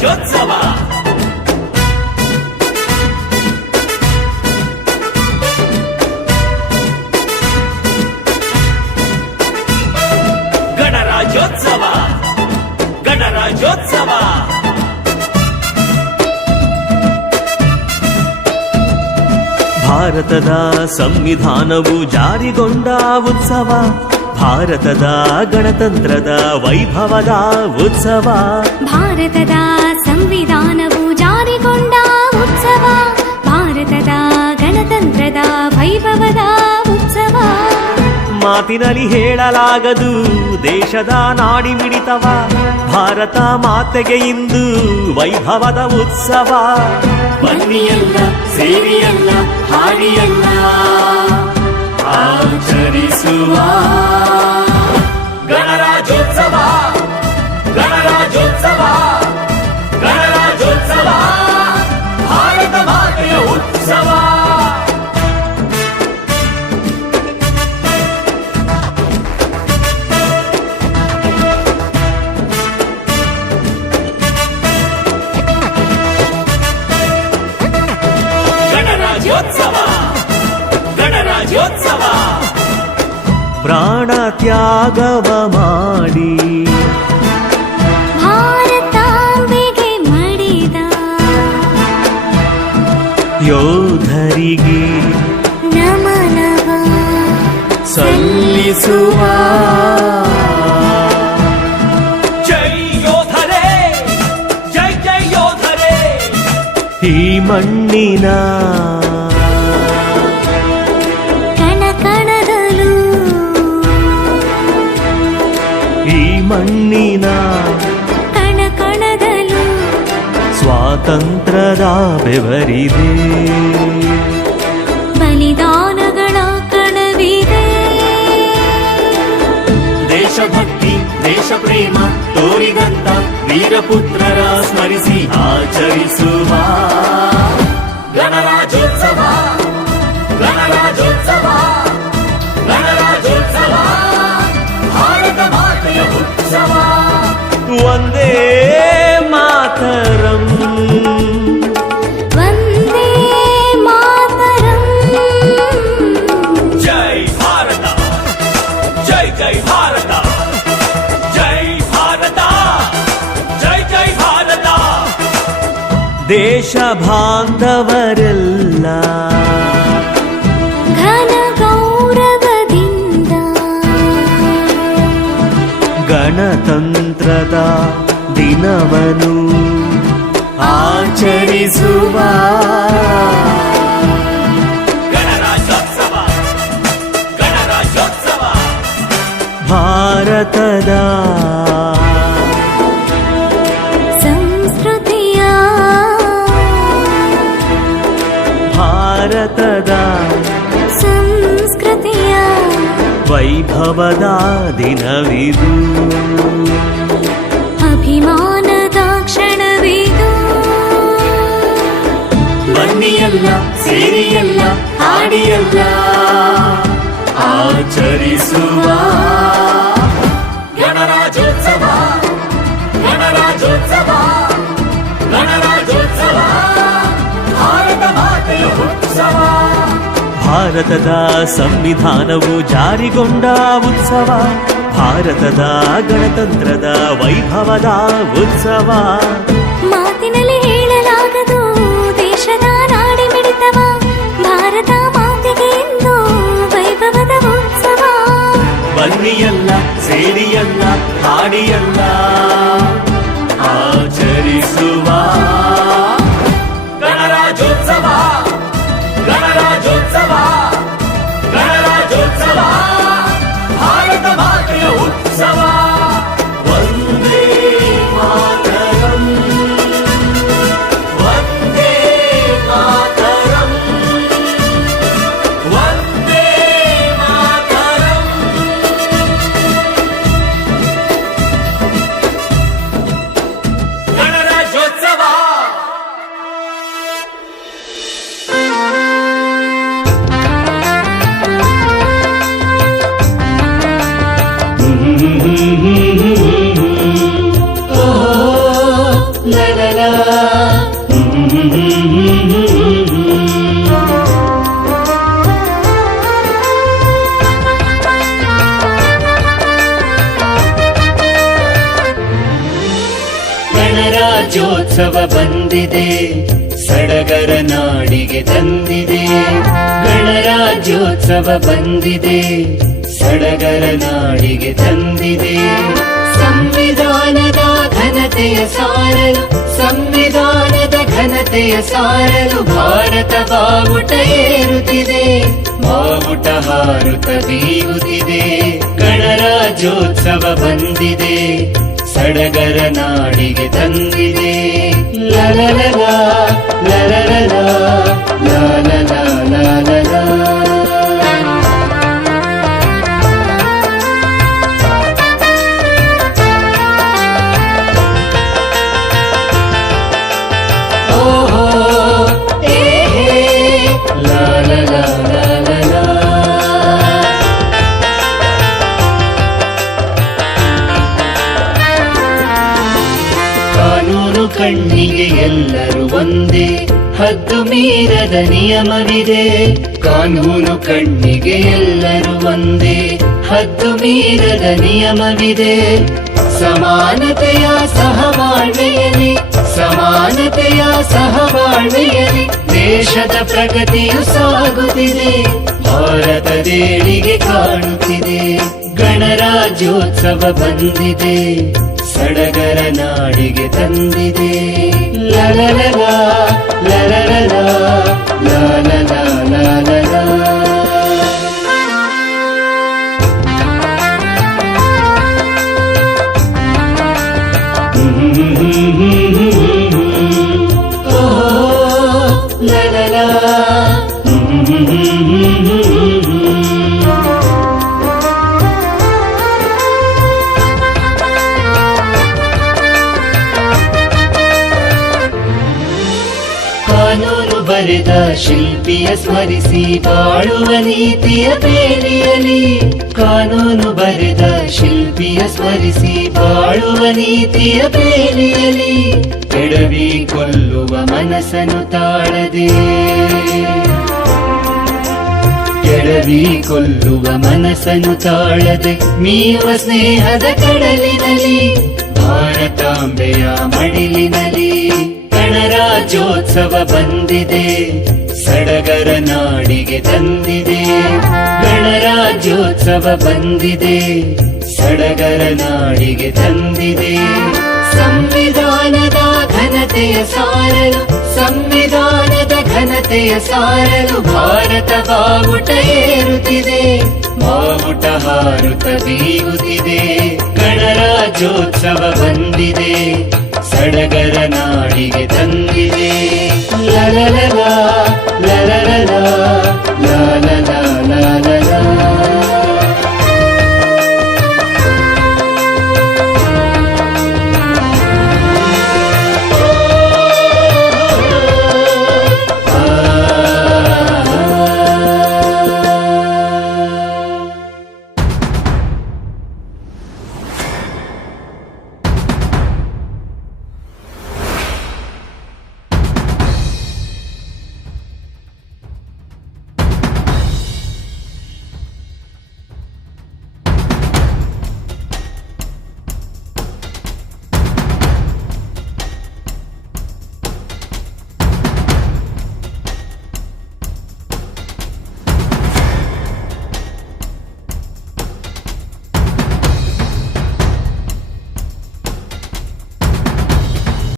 ಗಣರಾಜ್ಯೋತ್ಸವ ಗಣರಾಜ್ಯೋತ್ಸವ ಗಣರಾಜ್ಯೋತ್ಸವ ಭಾರತದ ಸಂವಿಧಾನವು ಜಾರಿಗೊಂಡ ಉತ್ಸವ, ಭಾರತದ ಗಣತಂತ್ರದ ವೈಭವದ ಉತ್ಸವ. ಭಾರತದ ಸಂವಿಧಾನವು ಜಾರಿಗೊಂಡ ಉತ್ಸವ, ಭಾರತದ ಗಣತಂತ್ರದ ವೈಭವದ ಉತ್ಸವ. ಮಾತಿನಲ್ಲಿ ಹೇಳಲಾಗದು ದೇಶದ ನಾಡಿ ಮಿಡಿತವ, ಭಾರತ ಮಾತೆಗೆ ಇಂದು ವೈಭವದ ಉತ್ಸವ. ಬನ್ನಿಯಲ್ಲ ಸೇರಿಯಲ್ಲ ಹಾಡಿಯಲ್ಲ ಆಚರಿಸುವ ಗಣರಾಜ್ಯೋತ್ಸವ ಗಣರಾಜ್ಯೋತ್ಸವ ಗಣರಾಜ್ಯೋತ್ಸವ ಭಾರತ ಮಾತೆಯ ಉತ್ಸವ. ಗಣರಾಜ್ಯೋತ್ಸವ ಗಣರಾಜ್ಯೋತ್ಸವ ಪ್ರಾಣ ತ್ಯಾಗವ ಮಾಡಿ ಭಾರತಾಂಬೆಗೆ ಮಡಿದ ಯೋಧರಿಗೆ ನಮನವ ಸಲ್ಲಿಸುವ. ಜೈ ಯೋಧರೇ ಜೈ ಜೈ ಯೋಧರೇ ಈ ಮಣ್ಣಿನ ಕಣಕಣದಲ್ಲೂ ಈ ಮಣ್ಣಿನ ಕಣಕಣದಲ್ಲೂ ಸ್ವಾತಂತ್ರ್ಯದ ಬೆವರಿದೆ, ಬಲಿದಾನಗಳ ಕಣವಿದೆ. ದೇಶಭಕ್ತಿ ದೇಶ ಪ್ರೇಮ ತೋರಿದಂತ ವೀರಪುತ್ರರ ಸ್ಮರಿಸಿ ಆಚರಿಸುವ ಗಣರಾಜ್ಯೋತ್ಸವ ಗಣರಾಜ್ಯೋತ್ಸವ ಗಣರಾಜ್ಯೋತ್ಸವ ಭಾರತ ಮಾತೆಯ ಉತ್ಸವ. ವಂದೇ ಮಾತರಂ ವಂದೇ ಮಾತರಂ. ಜೈ ಭಾರತ ಜೈ ಜೈ ಭಾರತ ಜೈ ಭಾರತ ಜೈ ಜೈ ಭಾರತ. ದೇಶ ಬಾಂಧವರೆಲ್ಲ ಘನ ಗೌರವದಿಂದ ಗಣತಂತ್ರದ ದಿನವನ್ನು ಆಚರಿಸುವ ಗಣರಾಜ್ಯೋತ್ಸವ ಗಣರಾಜ್ಯೋತ್ಸವ ಭಾರತದ ಸಂಸ್ಕೃತಿಯ ಭಾರತದ ಸಂಸ್ಕೃತಿಯ ವೈಭವದ ದಿನವಿದು, ಅಭಿಮಾನದ ಕ್ಷಣವಿದು. ಬನ್ನಿಯಲ್ಲ ಸೇರಿಯಲ್ಲ ಹಾಡಿಯಲ್ಲ ಆಚರಿಸುವ ಗಣರಾಜ್ಯೋತ್ಸವ ಗಣರಾಜ್ಯೋತ್ಸವ ಗಣರಾಜ್ಯೋತ್ಸವ ಭಾರತ ಮಾತೆಯ ಉತ್ಸವ. ಭಾರತದ ಸಂವಿಧಾನವು ಜಾರಿಗೊಂಡ ಉತ್ಸವ, ಭಾರತದ ಗಣತಂತ್ರದ ವೈಭವದ ಉತ್ಸವ. ಮಾತಿನಲ್ಲಿ ಹೇಳಲಾಗದು ದೇಶದ ನಾಡಿ ಮಿಡಿತವ, ಭಾರತ ಮಾತೆಗೆ ಇಂದು ವೈಭವದ ಉತ್ಸವ. ಬನ್ನಿಯಲ್ಲ ಸೇರಿಯಲ್ಲ ಹಾಡಿಯಲ್ಲ ಆಚರಿಸುವ ಗಣರಾಜ್ಯೋತ್ಸವ ಗಣರಾಜ್ಯೋತ್ಸವ ಗಣರಾಜ್ಯೋತ್ಸವ ಭಾರತ ಮಾತೆಯ ಉತ್ಸವ. ವಂದೇ ಮಾತರಂ ವಂದೇ ಮಾತರಂ ವಂದೇ ಮಾತರಂ. ಗಣರಾಜ್ಯೋತ್ಸವ ಬಂದಿದೆ, ಸಡಗರ ನಾಡಿಗೆ ತಂದಿದೆ. ಗಣರಾಜ್ಯೋತ್ಸವ ಬಂದಿದೆ, ಸಡಗರ ನಾಡಿಗೆ ತಂದಿದೆ. ಸಂವಿಧಾನದ ಘನತೆಯ ಸಾರಲು, ಸಂವಿಧಾನದ ಘನತೆಯ ಸಾರಲು ಭಾರತ ಬಾವುಟ ಏರುತ್ತಿದೆ, ಬಾವುಟ ಹಾರುತ್ತ ಬೀಗುತ್ತಿದೆ. ಗಣರಾಜ್ಯೋತ್ಸವ ಬಂದಿದೆ, ಸಡಗರ ನಾಡಿಗೆ ತಂದಿದೆ. ಲಲಲಲ ಲಲಲಲ ಲಾಲಲ ಲಾಲಲ. ಓಹೋ ಏ ಹೇ ಲಾಲಲ ಲಾಲಲ. ಕಾನೂನು ಕಣ್ಣಿಗೆ ಎಲ್ಲರೂ ಒಂದೇ, ಹದ್ದು ಮೀರದ ನಿಯಮವಿದೆ. ಕಾನೂನು ಕಣ್ಣಿಗೆ ಎಲ್ಲರೂ ಒಂದೇ, ಹದ್ದು ಮೀರದ ನಿಯಮವಿದೆ. ಸಮಾನತೆಯ ಸಹಬಾಳ್ವೆಯಲ್ಲಿ, ಸಮಾನತೆಯ ಸಹಬಾಳ್ವೆಯಲ್ಲಿ ದೇಶದ ಪ್ರಗತಿಯು ಸಾಗುತ್ತಿದೆ, ಭಾರತದೇಳಿಗೆ ಕಾಣುತ್ತಿದೆ. ಗಣರಾಜ್ಯೋತ್ಸವ ಬಂದಿದೆ, ಸಡಗರ ನಾಡಿಗೆ ತಂದಿದೆ. ಲಲಲಲ ಲಲಲಲ ಲಾಲಲ ಲಾಲಲ. ಓಹೋ ಲಲಲ. ಕಾನೂನು ಬರೆದ ಶಿಲ್ಪಿಯ ಸ್ಮರಿಸಿ ಬಾಳುವ ನೀತಿಯ ಬೇಲಿಯಲಿ, ಕಾನೂನು ಬರೆದ ಶಿಲ್ಪಿಯ ಸ್ಮರಿಸಿ ಬಾಳುವ ನೀತಿಯ ಬೇಲಿಯಲಿ ಕೆಡವಿ ಕೊಲ್ಲುವ ಮನಸ್ಸನ್ನು ತಾಳದೆ, ಕೆಡವಿ ಕೊಲ್ಲುವ ಮನಸ್ಸನ್ನು ತಾಳದೆ ಮೀಯುವ ಸ್ನೇಹದ ಕಡಲಿನಲ್ಲಿ, ಭಾರತಾಂಬೆಯ ಮಡಿಲಿನಲ್ಲಿ. ಗಣರಾಜ್ಯೋತ್ಸವ ಬಂದಿದೆ, ಸಡಗರ ನಾಡಿಗೆ ತಂದಿದೆ. ಗಣರಾಜ್ಯೋತ್ಸವ ಬಂದಿದೆ, ಸಡಗರ ನಾಡಿಗೆ ತಂದಿದೆ. ಸಂವಿಧಾನದ ಘನತೆಯ ಸಾರಲು, ಸಂವಿಧಾನದ ಘನತೆಯ ಸಾರಲು ಭಾರತ ಬಾವುಟ ಏರುತ್ತಿದೆ, ಬಾವುಟ ಹಾರುತ್ತ ಬೀಗುತ್ತಿದೆ. ಗಣರಾಜ್ಯೋತ್ಸವ ಬಂದಿದೆ, ಸಡಗರ